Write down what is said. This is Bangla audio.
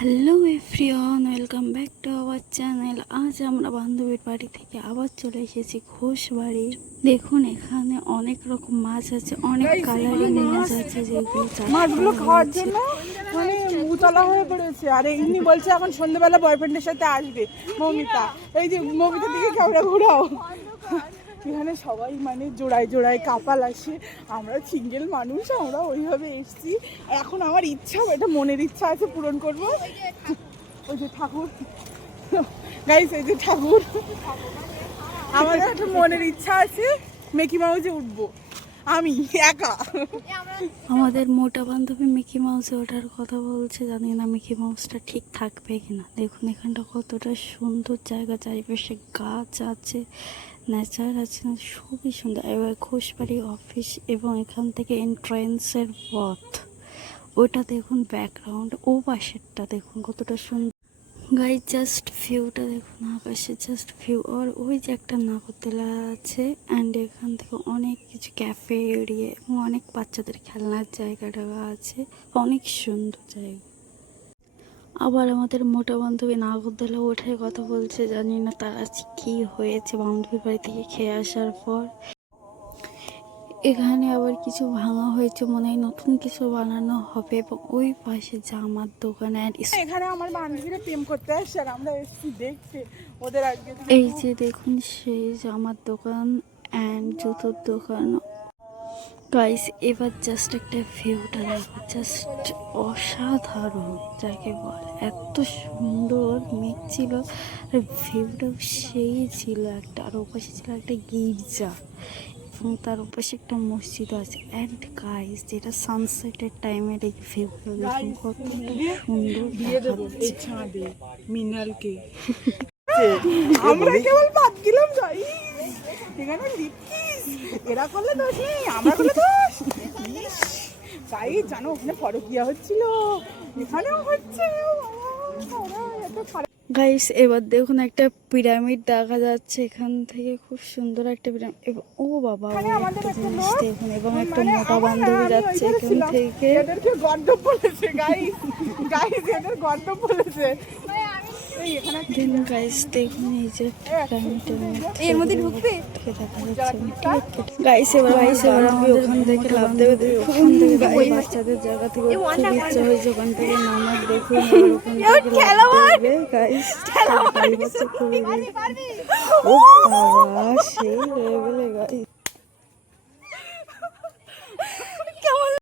Hello everyone, welcome back to our channel. আজ আমরা বান্ধবীর বাড়ি থেকে আবার চলে এসেছি ঘোষবাড়ি। দেখুন এখানে অনেক রকম মাছ আছে, অনেক কালারিং মাছ আছে যেগুলো মাছগুলো খাওয়ার জন্য মানে উতলা হয়ে পড়েছে। আর এমনি বলছে এখন সন্ধ্যেবেলা বয়ফ্রেন্ডের সাথে আসবে মৌমিতা। এই যে মৌমিতার দিকে ক্যামেরা ঘোরাও। এখানে সবাই মানে জোড়ায় জোড়ায় কাপাল আসে, আমরা সিঙ্গেল মানুষ, আমরা ওইভাবে এসছি। এখন আমার ইচ্ছা, এটা মনের ইচ্ছা আছে, পূরণ করব। ওই যে ঠাকুর গাইস, এই যে ঠাকুর, আমাদের একটা মনের ইচ্ছা আছে মিকি মাউসে উঠবো আমি একা। আমাদের মোটা বান্ধবী মিকি মাউসে ওঠার কথা বলছে, জানি না মিকি মাউসটা ঠিক থাকবে কিনা। দেখুন এখানটা কতটা সুন্দর জায়গা, চারিপাশে গাছ আছে, নেচার আছে, খুবই সুন্দর। এবার ঘোষবাড়ি অফিস এবং এখান থেকে এন্ট্রান্সের পথ, ওটা দেখুন, ব্যাকগ্রাউন্ড ও পাশেরটা দেখুন কতটা সুন্দর। গাইজ জাস্ট ভিউটা দেখুন, আকাশে জাস্ট ভিউ। আর ওই যে একটা নাগরদোলা আছে, অ্যান্ড এখান থেকে অনেক কিছু ক্যাফে এরিয়া এবং অনেক বাচ্চাদের খেলনার জায়গাটা আছে, অনেক সুন্দর জায়গা। আবার আমাদের মোটা বান্ধবী নাগরদোলা ওঠার কথা বলছে, জানি না তার আজ কী হয়েছে বান্ধবীর বাড়ি থেকে খেয়ে আসার পর। এখানে আবার কিছু ভাঙা হয়েছে, মনে হয় নতুন কিছু বানানো হবে। এবং ওই পাশে জামার দোকান, এখানে আমার বান্ধবীরা প্রেম করতে আসছে আর আমরা এসেছি দেখতে ওদের। আজকে এই যে দেখুন সেই জামার দোকান অ্যান্ড জুতোর দোকান। গাইস এবার জাস্ট একটা ভিউটা দেখো, জাস্ট অসাধারণ যাকে বলে, এত সুন্দর মেঘ ছিল আর ভিউটাও সেই ছিল একটা। আর ওপাশে ছিল একটা গির্জা এবং তার ওপাশে একটা মসজিদ আছে। অ্যান্ড গাইস যেটা সানসেটের টাইমের এই ভিউটা দেখুন কতটা সুন্দর দেখাচ্ছে। ছাদে মিনালকে আমরা কেবল বাদ দিলাম। এখানে লিপকিস এরা করলে দোষ নেই, আমরা করলে দোষ। তাই জানো ওখানে ফরকিয়া হচ্ছিল, এখানেও হচ্ছে। গাইস এবার দেখুন একটা পিরামিড দেখা যাচ্ছে এখান থেকে, খুব সুন্দর একটা পিরামিড। ও বাবা, একটা জিনিস দেখুন, এবং একটা মোটা বান্ধবী যাচ্ছে এখান থেকে। এদেরকে গর্দব বলেছে গাইস, গাইস এদের গর্দব বলেছে। গাইস দেখুন এই যে এর মধ্যে ঢুকবে গাইস। এবার আমি ওখান থেকে লাভ দেবে, ওখান থেকে বাচ্চাদের জায়গা থেকে খুব ইচ্ছা হয়েছে ওখান থেকে নামার। দেখুন গাইস ও বাবা সেই লেভেলে গাইস।